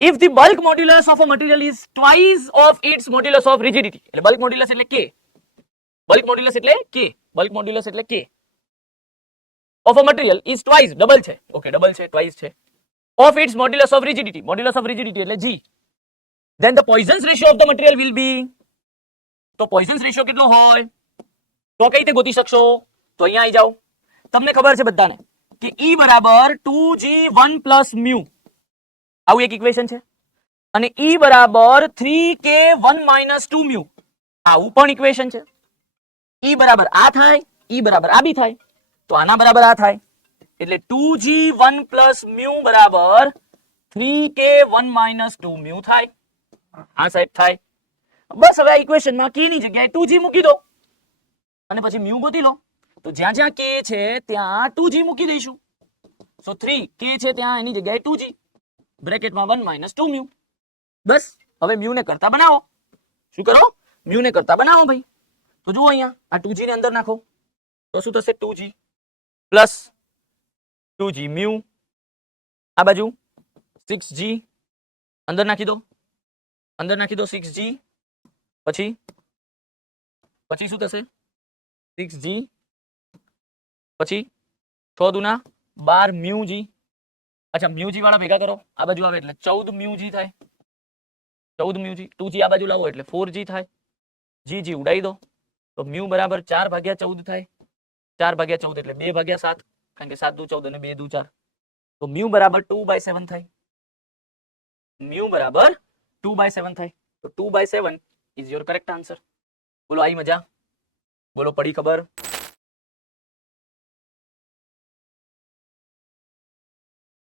if the bulk modulus of a material is twice of its modulus of rigidity, એટલે bulk modulus એટલે k, bulk modulus એટલે k, bulk modulus એટલે k of a material is twice, double છે, okay, double છે, twice છે, of its modulus of rigidity, modulus of rigidity એટલે g, then the Poisson's ratio of the material will be, તો Poisson's ratio કેટલો હોય, તો કઈ રીતે ગોતી શકશો, તો અહીંયા આવી જાઓ, તમને ખબર છે બધાને કે E બરાબર 2g1 plus mu, આવું એક ઇક્વેશન છે, અને E બરાબર 3k1 minus 2 mu, આવું પણ ઇક્વેશન છે. E બરાબર આ થાય, E બરાબર આ બી થાય, તો આના બરાબર આ થાય, એટલે 2g1 plus mu બરાબર 3k1 minus 2 mu થાય, આ સાઈડ થાય. બસ હવે આ ઇક્વેશનમાં k ની જગ્યાએ 2g મૂકી દો અને પછી mu ગોતી લો, તો જ્યાં જ્યાં k છે ત્યાં 2g મૂકી દઈશું, સો 3k છે ત્યાં એની જગ્યાએ 2g બ્રેકેટમાં 1 minus 2 mu. બસ હવે mu ને કરતા બનાવો, શું કરો, mu ને કરતા બનાવો ભાઈ, તો જુઓ અહીંયા આ 2g ને અંદર નાખો તો શું થશે, 2g પ્લસ 2g mu, આ બાજુ 6g અંદર નાખી દો, અંદર નાખી દો 6g, પછી શું થશે 6g, પછી 6 દુના 12 mu g, અચ્છા mu g વાળા ભેગા કરો, આ બાજુ આવે એટલે 14 mu g થાય, 14 mu g, 2g આ બાજુ લાવો એટલે 4g થાય, g ઉડાઈ દો તો mu બરાબર 4/14 થાય, 4/14 એટલે 2/7, કારણ કે 7 દુ 14 અને 2 દુ 4, તો mu બરાબર 2/7 થાય, mu બરાબર 2/7 થાય, તો 2/7 is your correct answer. બોલો આવી મજા, બોલો પડી ખબર.